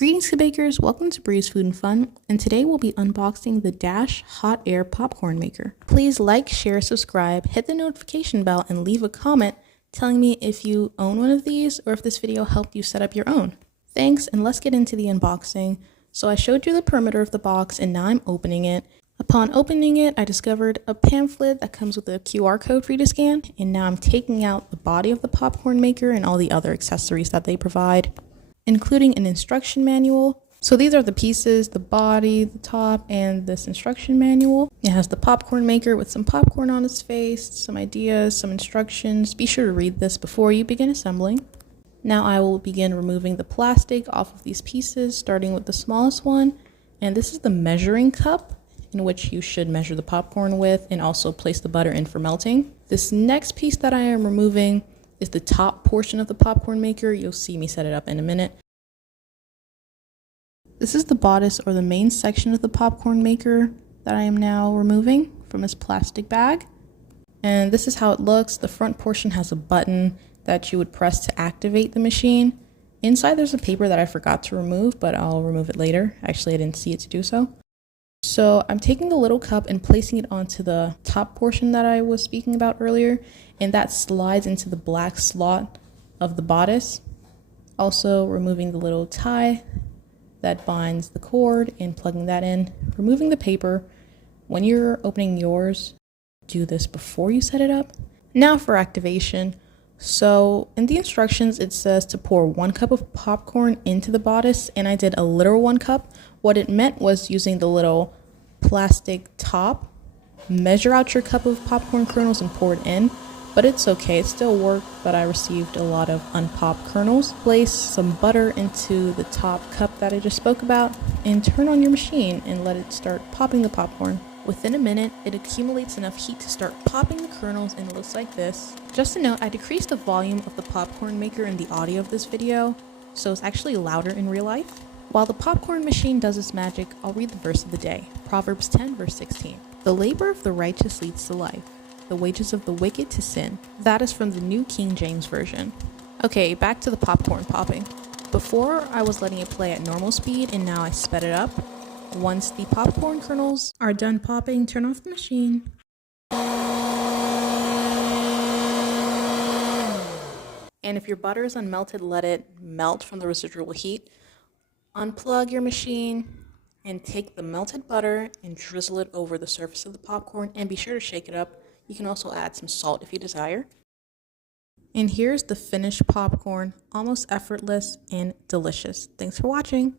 Greetings, bakers. Welcome to Breeze Food and Fun, and today we'll be unboxing the Dash Hot Air Popcorn Maker. Please like, share, subscribe, hit the notification bell, and leave a comment telling me if you own one of these or if this video helped you set up your own. Thanks, and let's get into the unboxing. So I showed you the perimeter of the box, and now I'm opening it. Upon opening it, I discovered a pamphlet that comes with a QR code for you to scan, and now I'm taking out the body of the popcorn maker and all the other accessories that they provide, including an instruction manual. So these are the pieces: the body, the top, and this instruction manual. It has the popcorn maker with some popcorn on its face, some ideas, some instructions. Be sure to read this before you begin assembling. Now I will begin removing the plastic off of these pieces, starting with the smallest one. And this is the measuring cup in which you should measure the popcorn with and also place the butter in for melting. This next piece that I am removing is the top portion of the popcorn maker. You'll see me set it up in a minute. This is the bodice, or the main section of the popcorn maker, that I am now removing from this plastic bag. And this is how it looks. The front portion has a button that you would press to activate the machine. Inside there's a paper that I forgot to remove, but I'll remove it later. Actually, I didn't see it to do so. So I'm taking the little cup and placing it onto the top portion that I was speaking about earlier, and that slides into the black slot of the bodice. Also removing the little tie that binds the cord and plugging that in. Removing the paper. When you're opening yours, do this before you set it up. Now for activation. So in the instructions, it says to pour 1 cup of popcorn into the bodice, and I did a literal 1 cup. What it meant was using the little plastic top, measure out your cup of popcorn kernels and pour it in, but it's okay, it still worked, but I received a lot of unpopped kernels. Place some butter into the top cup that I just spoke about and turn on your machine and let it start popping the popcorn. Within a minute, it accumulates enough heat to start popping the kernels, and it looks like this. Just a note, I decreased the volume of the popcorn maker in the audio of this video, so it's actually louder in real life. While the popcorn machine does its magic, I'll read the verse of the day. Proverbs 10 verse 16. The labor of the righteous leads to life, the wages of the wicked to sin. That is from the New King James Version. Okay, back to the popcorn popping. Before, I was letting it play at normal speed, and now I sped it up. Once the popcorn kernels are done popping, turn off the machine. And if your butter is unmelted, let it melt from the residual heat. Unplug your machine and take the melted butter and drizzle it over the surface of the popcorn, and be sure to shake it up. You can also add some salt if you desire. And here's the finished popcorn, almost effortless and delicious. Thanks for watching.